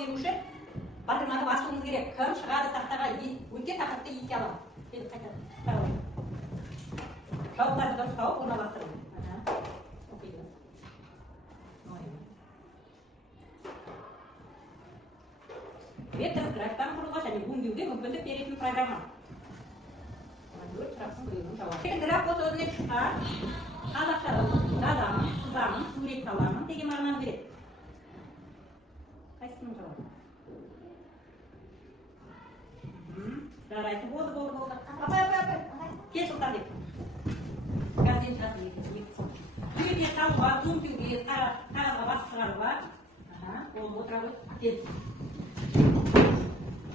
беруші батырманы басуымыз керек. Кім шығады тақтаға өткен тақырыпты еске аламыз. Қайта қаралайық. Жауаптарды дұрыс тауып орналастырыңыз. Вектор графиканы құруға және өңдеуге мүмкіндік беретін программа. Граф осы өзінен шыққан қазақшада жазамын, сызамын, сурет саламын деген мағынаны береді. Қайсысының жауабы? Жарайды, болды. Апай. Кел Сұлтан деп. Газден жазып екі. Суретке салуға, өңдеуге, қағазға басып шығаруға. Ол отыра ғой. Кел.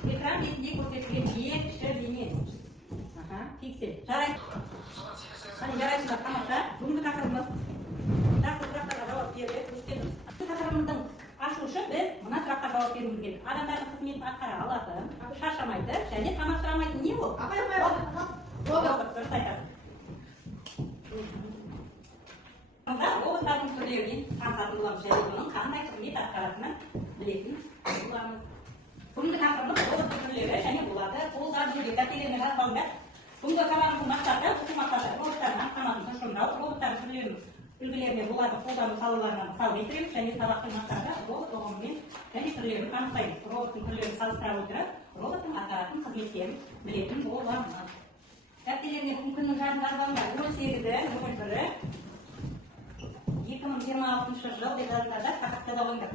Экран бетінде көрсетілген ең кіші дене. Пиксель. Жарайды. Жарайсыздар, тамаша. Бүгінгі тақырыбымыз нақты сұрақтарға жауап береді. Тақырыбымыздың ашушы біз мына сұраққа жауап беруіміз керек. Адамдардың қызметін атқара алатын, шаршамайды және тамақ сұрамайтын не ол? Дұрыс айтасың. Роботтардың түрлерінен танысатын боламыз және оның қандай қызмет атқаратынын білетін боламыз. Бүгінгі тақырыбымыз роботтың түрлері және оларды қолдап жүрген дәптерлеріне жазбаңдар. Бүгінгі сабағымыздың мақсаты оқу мақсаты роботтардың автоматын тұжырымдау, роботтардың түрлерінің үлгілеріне олардың қолдану салаларына мысал келтіреміз және сабақтың мақсаты робот ұғымымен және түрлерін анықтаймыз. Роботтың түрлерін салыстыра отырып, роботтың атқаратын қызметтерін білетін боламыз. Дәптерлеріне күннің жадын жазбаңдар. 18-01 2026 жыл деп жазыңдар, тақырыпты жаза қойыңдар.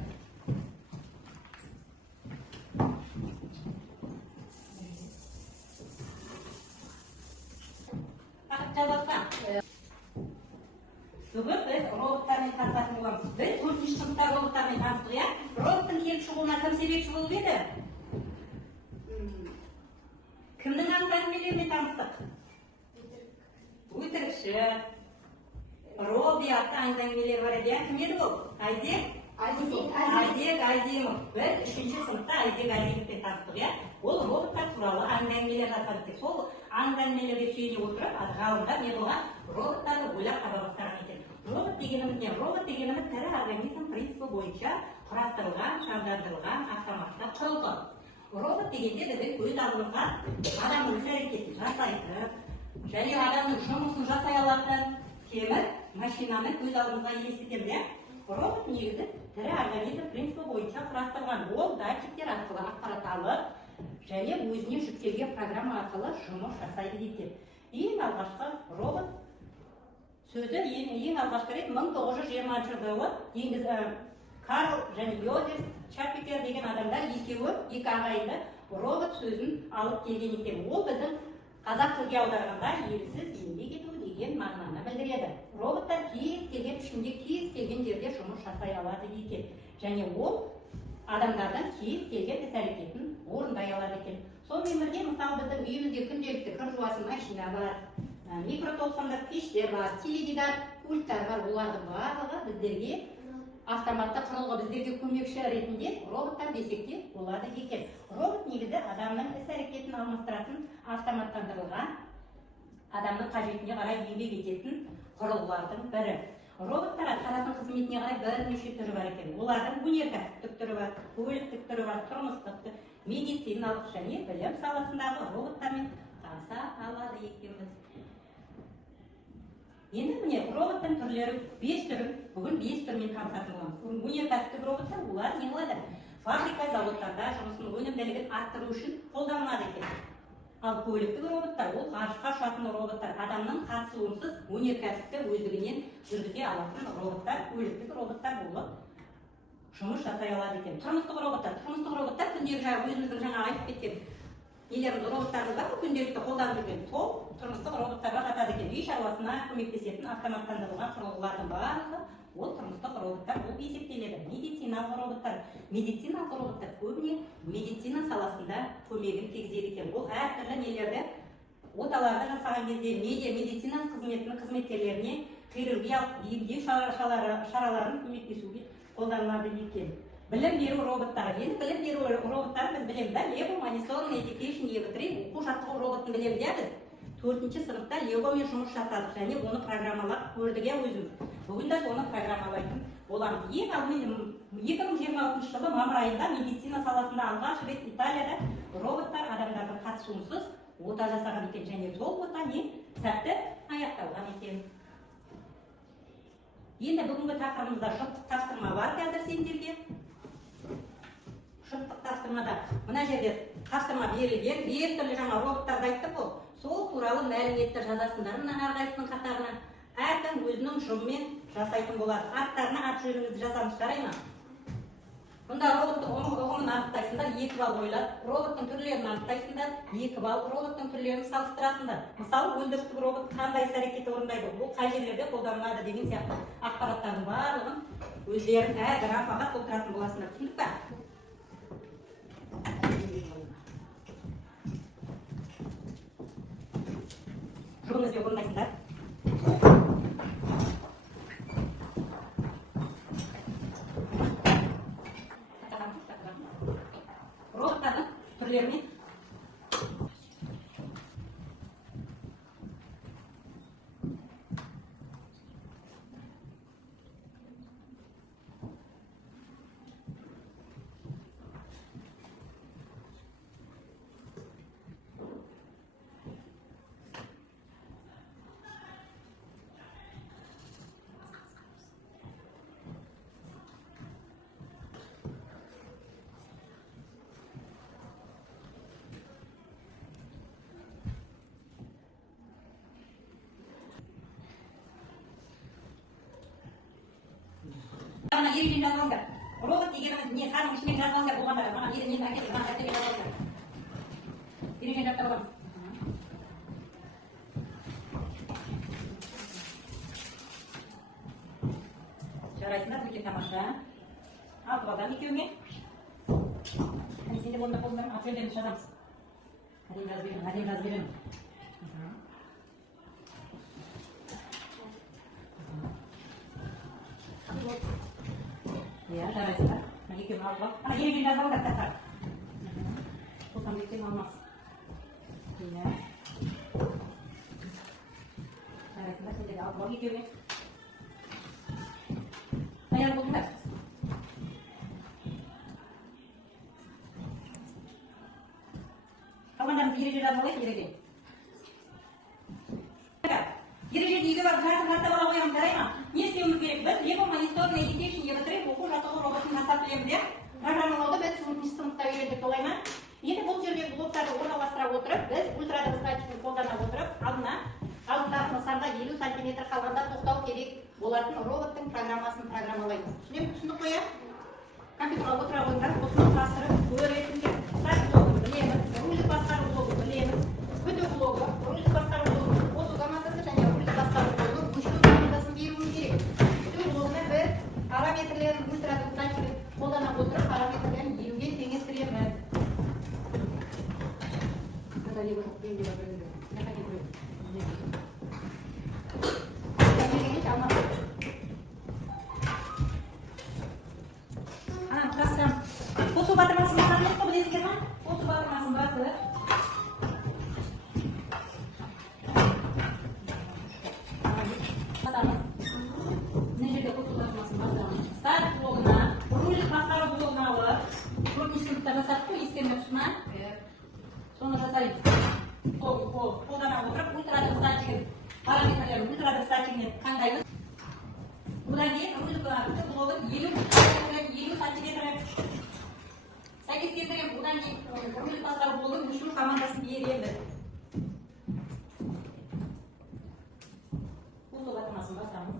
Бүгін біз роботтармен танысатын боламыз. Біз 4-ші сыныпта роботтармен таныстық, иә? Роботтың келіп шығуына кім себепші болып еді? Кімнің әңгімелерімен таныстық? Өтірікші, Роби атты әңгімелер бар еді, кім еді ол? Айзек Азимов. Біз 3-ші сыныпта Айзек Азимовпен таныстық, иә? Ол роботтар туралы әңгімелер жасады. Сол әңгімелерге сүйене отырып, ғалымдар не болған? Роботтарды ойлап таба бастаған екен. Робот дегеніміз не? Робот дегеніміз тірі организм принципі бойынша құрастырылған, жандандырылған автоматты құрылғы. Робот дегенде біздің көз алдымызға адамның іс-әрекетін жасайтын және адамның жұмысын жасай алатын темір машинаны көз алдымызға елестетеміз. Робот негізі тірі организм принципі бойынша құрастырылған. Ол датчиктер арқылы ақпарат алып және өзіне жүктелген программа арқылы жұмыс жасайды екен. Ең алғашқы робот сөзі ең алғашқы рет 1920 жылы Карл және Йозеф Чапекер деген адамдар екі ағайынды робот сөзін алып келген екен. Ол біздің қазақ тілге аударғанда елсіз еңбек ету деген мағынаны білдіреді. Роботтар кез келген пішінде, кез келген жерде жұмыс жасай алады екен. Және ол адамдардың кез келген іс-әрекетін орындай алады екен. Сонымен бірге, мысалы біздің үйімізде күнделікті кір жуатын машина бар, микротолқынды пештер бар, теледидар, пульттар бар. Олардың барлығы біздерге автоматты құрылғы, біздерге көмекші ретінде роботтар десек те болады екен. Робот негізі адамның іс-әрекетін алмастыратын автоматтандырылған, адамның қажетіне қарай еңбек ететін құрылғылардың бірі. Роботтар атқаратын қызметіне қарай бірнеше түрі бар екен. Олардың өнеркәсіптік түрі бар, көліктік түрі бар, тұрмыстық, медициналық және білім саласындағы роботтармен таныса алады екенбіз. Енді міне роботтың түрлері 5 түрін, бүгін 5 түрмен танысатын боламыз. Өнеркәсіптік роботтар олар не қылады? Фабрика, заводтарда жұмысының өнімділігін арттыру үшін қолданылады екен. Ал көліктік роботтар, ол ғарышқа ұшатын роботтар, адамның қатысуынсыз өнеркәсіпті өздігінен жүргізе алатын роботтар, көліктік роботтар болып жұмыс жасай алады екен. Тұрмыстық роботтар күнделікті өзіміздің жаңа айтып кеткен нелеріміз роботтарымыз бар, күнделікті қолданып жүрген сол тұрмыстық роботтарға жатады екен. Үй шаруасына көмектесетін автоматтандырылған құрылғылардың барлығы ол тұрмыстық роботтар болып есептеледі. Медициналық роботтар көбіне медицина саласында көмегін тигізеді екен. Ол әртүрлі нелерді оталарды жасаған кезде медицина қызметкерлеріне хирургиялық емдеу шараларын көмектесуге қолданылады екен. Білім беру роботтары. Енді білім беру роботтары біз білеміз. Lego Monitoring Education EV3 оқу жаттығу роботын білеміз. 4-ші сыныпта легомен жұмыс жасадық және оны программалап көрдік өзіміз. Бүгін де оны программалайтын боламыз. Ең алдымен 2026 жылы мамыр айында медицина саласында алғаш рет Италияда роботтар адамдардың қатысуынсыз ота жасаған екен, және сол ота сәтті аяқталған екен. Енді бүгінгі тақырыбымызда жұптық тапсырма бар қазір сендерге. Жұптық тапсырмада мына жерде тапсырма берілген, түрлі жаңа роботтарды айттық қой. Сол туралы мәліметті жазасыңдар мына әрқайсысының қатарына. Әркім өзінің жұмымен жасайтын болады. Аттарына ат жөніңізді жазамыз, жарай ма? Мұнда роботтың ұғымын анықтайсыңдар, 2 балл қойылады. Роботтың түрлерін анықтайсыңдар, 2 балл. Роботтың түрлерін салыстырасыңдар. Мысалы, өндірістік робот қандай іс-әрекет орындайды, бұл қай жерлерде қолданылады деген сияқты ақпараттардың барлығын өздерің әр графаға толтыратын боласыңдар. Түсіндік па? Жұмыңызды орындайсыңдар. Роботтардың түрлерімен Мана ережені жазғандар. Робот дегеніміз не санның ішіне жазғандар болғандар. Мана ережені әкетіп, мана әкетіп жазғандар. Ережені жаттап аламыз. Жарайсыңдар, өте тамаша. Алты балдан екеуіңе. Сенде орында қолданып, ат жөндеріміз жазамыз. Әдем жазып беремін. Ya, жарайсыңдар. Мына екеуін алып ал. Ана ережені жазып алыңдар кітаптар. Сосын екеуін алмас. Иә. Жарайсыңдар, сендерді алып ал екеуіне. Даяр болыңдар. Қалғандарымыз ереже жазып алайық, ереже. Ережені үйге барып жарқын жаттап ала қоямыз, жарай ма? Не істеуіміз керек? Біз Лего История Education бітіріп оқу жаттығу роботын жасап білеміз, иә? Программалауды біз 4-ші сыныпта үйрендік, солай ма? Енді бұл жердегі блоктарды орналастыра отырып, біз ультрадыбыс датчигін қолдана отырып, алдындағы нысанда 50 см қалғанда тоқтау керек болатын роботтың программасын программалаймыз. Түсіндік қой, иә? Компьютерға отыра қойыңдар, осыны бастырып көретіндер. Старт блогын білеміз, рульді басқару блогын білеміз, күту блогы, рульді басқару блогын, қосу командасы және рульді басқару блогын, күштеу командасын беруіміз керек. Күштеу блогына бір параметрлерін ультрадыбыс датчигін қолдана отырып, параметрлерін елуге теңестіреміз. Қосу батырмасын басатын еді, білесіңдер ма? Қосу батырмасын басы. Мына жерде қосу батырмасын басамыз. Старт блогына, рульдік басқару блогына алып, 4-ші сыныпта жасадық қой, ескерме тұсына. Соны жасаймыз. Қолдана отырып, ультрадыбыс датчигін, параметрлерін ультрадыбыс датчигінен таңдаймыз. Одан кейін рульдік блогын 50 сантиметр сәйкес келтіреміз. Одан кейін рульдік басқару блогын өшіру командасын береміз. Қосу батырмасын басамыз.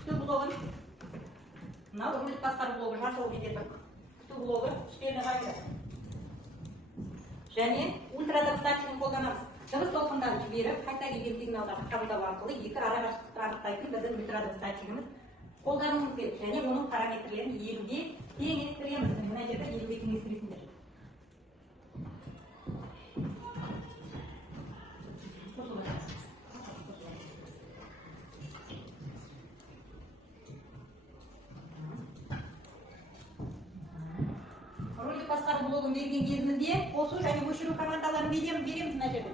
Күту блогын, мынау рульдік басқару блогы жасау кетеді. Күту блогы үстеліне қайда. Және ультрадыбыс датчигін қолданамыз. Дыбыс толқындарын жіберіп, қайта келген сигналдарды қабылдау арқылы екі ара қашықтықты анықтайтын біздің ультрадыбыс датчигіміз қолдануымыз керек. Және оның параметрлерін 50-ге теңестіреміз. Мына жерде 50-ге теңестіретіндер. Қосу батырмасын. жолдың берген кезінде қосу және өшіру командаларын береміз мына жерде.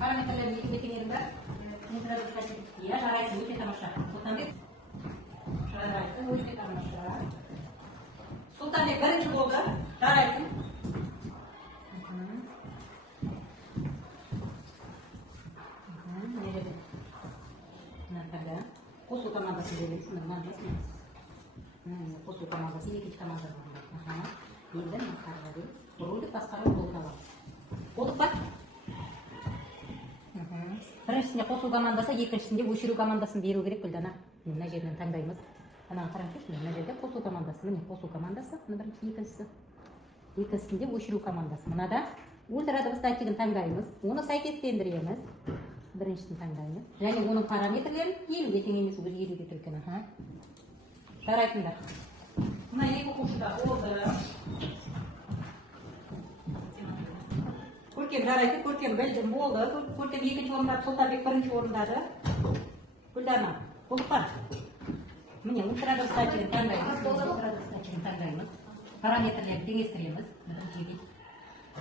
Parametrelerini iki betirin var. Ya, жарайсың, өте тамаша. Сұлтанбек. Жарайсың, өте тамаша. Сұлтанбек бірінші болды. Жарайсың. Қосу командасын береміз. Қосу командасы, екінші команда бар. Енді масқарғали. Рөлді басқару болып алады. Болып ба? Біріншісінде қосу командасы, екіншісінде өшіру командасын беру керек Гүлдана. Мына жерден таңдаймыз. Ананы қараңызшы, мына жерде қосу командасы, міне қосу командасы, мына бірінші, екіншісі. Екіншісінде өшіру командасы. Мынада ультрадыбыстатигін таңдаймыз, оны сәйкестендіреміз. Біріншісін таңдаймыз. Және оның параметрлерін 50-ге тең емес, өзгеруге түркен. Жарайсыңдар. Мына екі оқушыда болды. Көркем жарайды, көркем білдім болды. Көркем екінші орындады, Сұлтанбек бірінші орындады. Гүлдана, болып бар. Міне, ультрадыбыстатигін таңдаймыз. Параметрлерді теңестіреміз.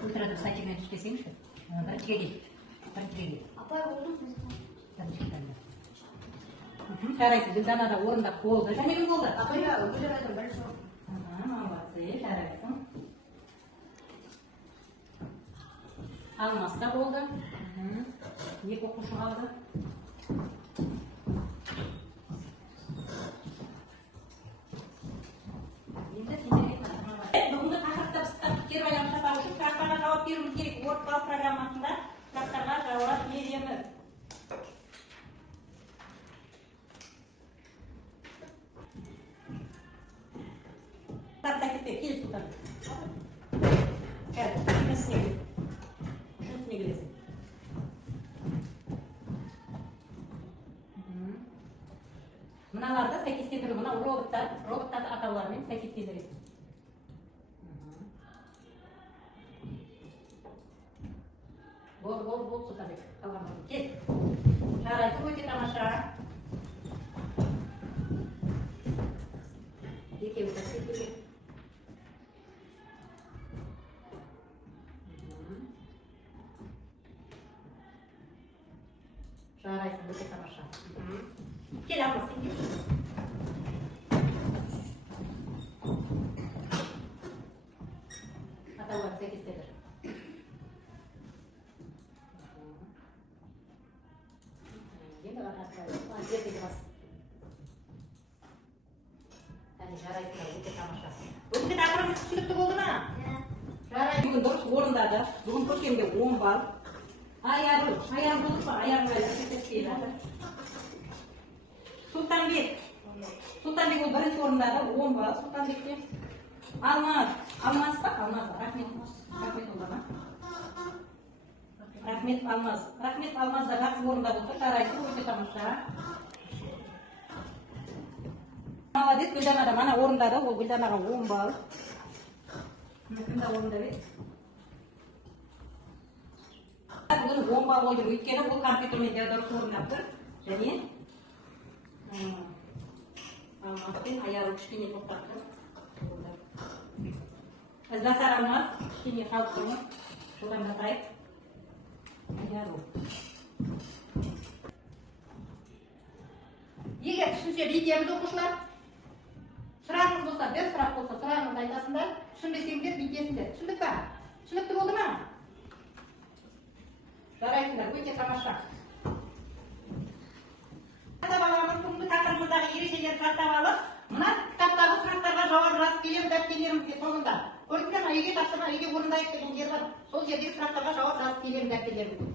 Ультрадыбыстатигінен түскесеңші. Біріншіге кел. Апай, олдың бірінші таңда. Жарайсың, Гүлданада орындап болды. Және кім болды? Апай, Гүлданада бірінші орын. Молодцы, жарайсың. Алмаста болды. Екі оқушы қалды. Бүгінгі тақырыпта пысықтап пікір байланыс жасау үшін сұрақтарға жауап беруіміз керек. Орталық программасында сұрақтарға жауап береміз. Келіп тұтады. Мыналарды сәйкестендіру, мына роботтарды атауларымен сәйкестендіреді. Бол, Сұлтанбек. Кел. Жарайсың, өте тамаша. Екеуі сәйкестендіреді. Жарайсың, өте тамаша. Кел, Алмас, кел. Атауларды сәйкестендір. Енді зердегі бас. Жарайсың, өте тамаша. Бүгінгі тақырыбымыз түсінікті болды ма? Жарайды, бүгін дұрыс орындады. Бүгін көркемде 10 балл. Аяғым болды ма? Аяғым әлі. Сұлтанбек ол бірінші орындады, 10 балл. Сұлтанбекте. Алмаз ба? Рахмет олдама. Рахмет Алмазда жақсы орындап отыр. Жарайсың, өте тамаша. Молодец, Гүлданада мана орындады, ол Гүлданаға 10 балл. Кімді орындап еді? Бүгін 10 балл ойдым, өйткені бұл компьютермен дұрыс орындап тұр. Және Алмаспен аяғы кішкене тоқтап тұр. Іздасар Алмас, кішкене қалып тұрмыз. Жылдамдатайық. Аяғы. Егер түсінсе бейтеміз оқушылар, сұрағыңыз болса, бір сұрақ болса, сұрағыңызды айтасыңдар, түсінбесеңдер бейтесіңдер. Түсіндік па? Түсінікті болды ма? Жарайсыңдар, өте тамаша. Бүгінгі тақырыбымыздағы ережелерді жаттап алып, мына кітаптағы сұрақтарға жауап жазып келеміз дәптерлерімізге соңында. Көрдіңіздер ме? Үйге тапсырма, үйге орындайық деген жер бар. Сол жердегі сұрақтарға жауап жазып келеміз дәптерлерімізге.